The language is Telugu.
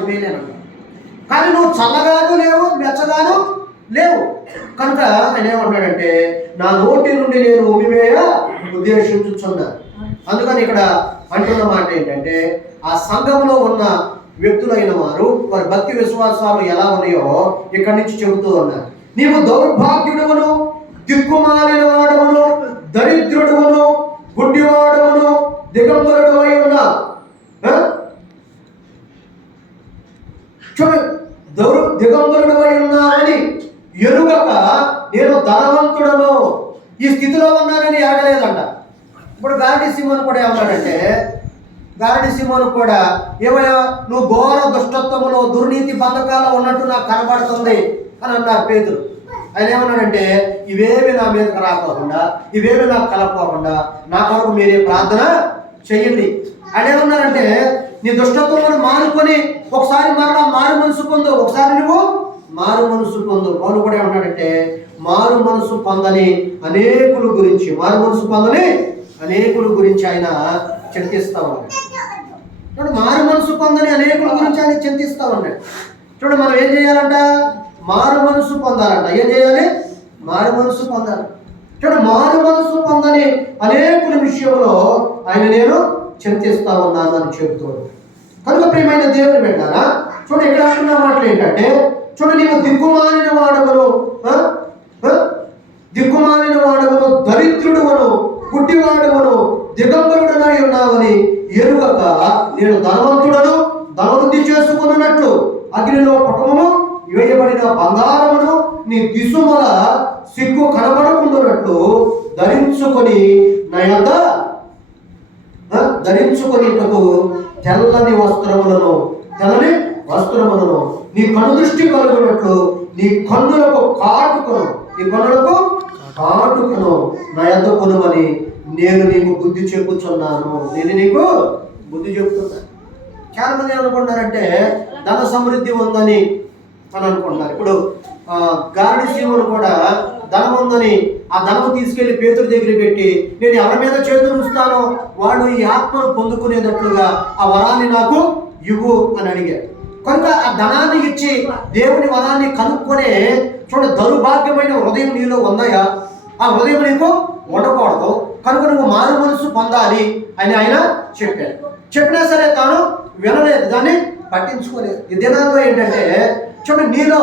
మనకు మేలేనంట. కానీ నువ్వు చల్లగాను లేవు, మెచ్చగాను లేవు. కనుక ఆయన ఏమన్నాడంటే, నా నోటి నుండి నేను ఉమివేయ ఉద్దేశించుచున్నాను. అందుకని ఇక్కడ అంటున్న మాట ఏంటంటే, ఆ సంఘంలో ఉన్న వ్యక్తులైన వారు వారి భక్తి విశ్వాసాలు ఎలా ఉన్నాయో ఇక్కడి నుంచి చెబుతూ ఉన్నారు. నీవు దౌర్భాగ్యుడవును, దిక్కుమాలిన వాడవును, దరిద్రుడవును, గుడ్డివాడవును, దిగంబరుడవై ఉన్నా. దిగంబరుడవై ఉన్నానని ఎరుగక నేను ధనవంతుడను, ఈ స్థితిలో ఉన్నానని ఎరగలేదంట. ఇప్పుడు గారడి సీమోను కూడా ఏమన్నాడంటే, గారడి సీమోను కూడా ఏమయ్యా నువ్వు ఘోర దుష్టత్వములో దుర్నీతి బంధకాల్లో ఉన్నట్టు నాకు కనబడుతుంది అని అన్నారు పేతురు. ఆయన ఏమన్నాడంటే, ఇవేమి నా మీదకి రాకోకుండా, ఇవేమి నాకు కలపకుండా నా కొరకు మీరే ప్రార్థన చెయ్యండి. ఆయన ఏమన్నారంటే, నీ దుష్టత్వమును మానుకొని ఒకసారి మరలా మారు మనసు పొందు, ఒకసారి నువ్వు మారు మనసు పొందు. వాళ్ళు కూడా ఏమన్నాడంటే, మారు మనసు పొందని అనేకుల గురించి, మారు మనసు పొందని అనేకుల గురించి ఆయన చింతిస్తా ఉన్నాడు. చూడండి, మారు మనసు పొందని అనేకుల గురించి ఆయన చింతిస్తా ఉన్నాడు. చూడండి, మనం ఏం చేయాలంట? మారు మనసు పొందాలంట. ఏం చేయాలి? మారు మనసు పొందాలి. చూడండి, మారు మనసు పొందని అనేకుల విషయంలో ఆయన నేను చింతిస్తా ఉన్నాను అని చెబుతాడు. కనుక ప్రియమైన దేవుని పెట్టారా, చూడండి ఇక్కడ అంటున్న మాటలు ఏంటంటే, చూడండి నీవు దిక్కుమాలిన వాడవను, దిక్కుమాలిన వాడవను, దరిద్రుడవను, గుడ్డివాడవను, దిగంబరుడనై ఉన్నావని ఎరుగక నేను ధనవంతుడను, ధనవృద్ధి చేసుకున్నట్లు అగ్నిలో పటమును వేయబడిన బంగారమును నీ దిశముల సిగ్గు కనబడకుండానట్లు ధరించుకొని నయంత ధరించుకొనిటకు తెల్లని వస్త్రములను నీ కను దృష్టి కలుగునట్లు నీ కన్నులకు కాటుకును నా యొద్ద కొనుమని నేను నీకు బుద్ధి చెప్పుచున్నాను. నేను నీకు బుద్ధి చెప్తున్నాను. చాలా మంది ఏమనుకుంటున్నారంటే ధన సమృద్ధి ఉందని అని అనుకుంటున్నారు. ఇప్పుడు గారడి సీమోను కూడా ధనం ఉందని ఆ ధనము తీసుకెళ్లి పేతురు దగ్గర పెట్టి, నేను ఎవరి మీద చేతులు ఉంచుతానో వాడు ఈ ఆత్మను పొందుకునేటట్లుగా ఆ వరాన్ని నాకు ఇవ్వు అని అడిగాడు. కనుక ఆ ధనాన్ని ఇచ్చి దేవుని వరాన్ని కనుక్కొనే దౌర్భాగ్యమైన హృదయం నీలో ఉందాయా? ఆ హృదయం నీకు ఉండకూడదు. కనుక నువ్వు మారు మనసు పొందాలి అని ఆయన చెప్పాడు. చెప్పినా సరే తాను వినలేదు, దాన్ని పట్టించుకోలేదు. ఈ దినాల్లో ఏంటంటే నీలో